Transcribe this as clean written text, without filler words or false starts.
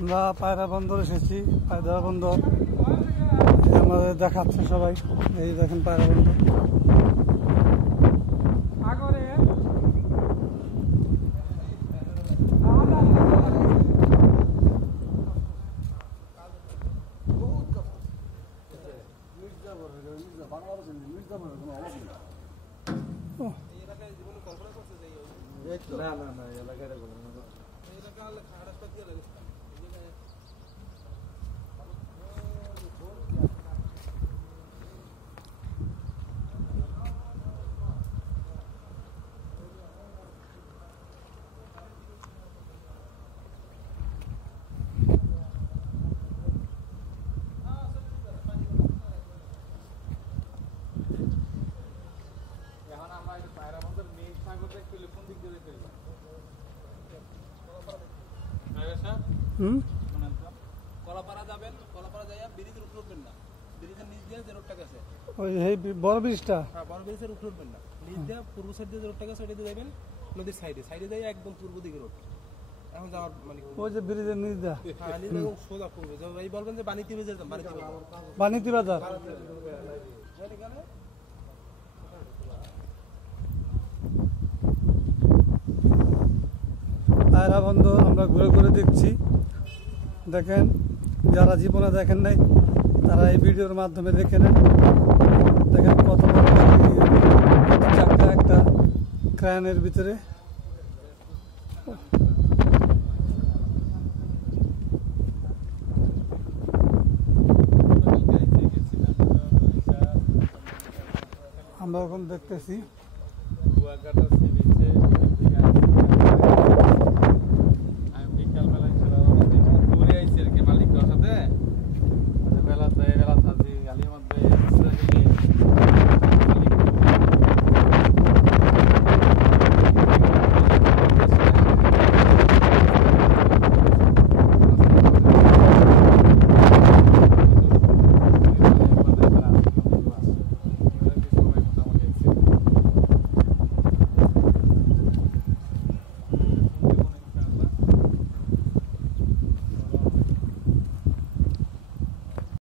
আমরা পায়রা বন্দর এসেছি। পায়রা বন্দর আমাদের দেখাচ্ছে সবাই। এই দেখেন পায়রা বন্দর। কলাপাড়া যাবেন, কলাপাড়া যাইয়া ব্রিজের উপর উঠবেন না, ব্রিজের নিচ দিয়ে যে রোডটা গেছে ওই বড় ব্রিজটা, হ্যাঁ বড় ব্রিজের উপর উঠবেন না, নিচ দিয়ে পূর্ব সাইড দিয়ে যে রোডটা গেছে ওইটা দিয়ে যাবেন নদীর সাইডে, সাইডে যাই একদম পূর্ব দিকে রোড। এখন যাওয়ার মানে ওই যে ব্রিজের নিচ দিয়ে, হ্যাঁ নিচ দিয়ে সোজা পূর্বে এই বলবেন যে বাণিজ্য বাজার যান, বাণিজ্য বাজার। পায়রা বন্দর আমরা ঘুরে ঘুরে দেখছি। দেখেন, যারা জীবনে দেখেন নাই তারা এই ভিডিওর মাধ্যমে দেখে নেন। দেখেন কত চাকা একটা ক্রেনের ভিতরে। আমরা এখন দেখতেছি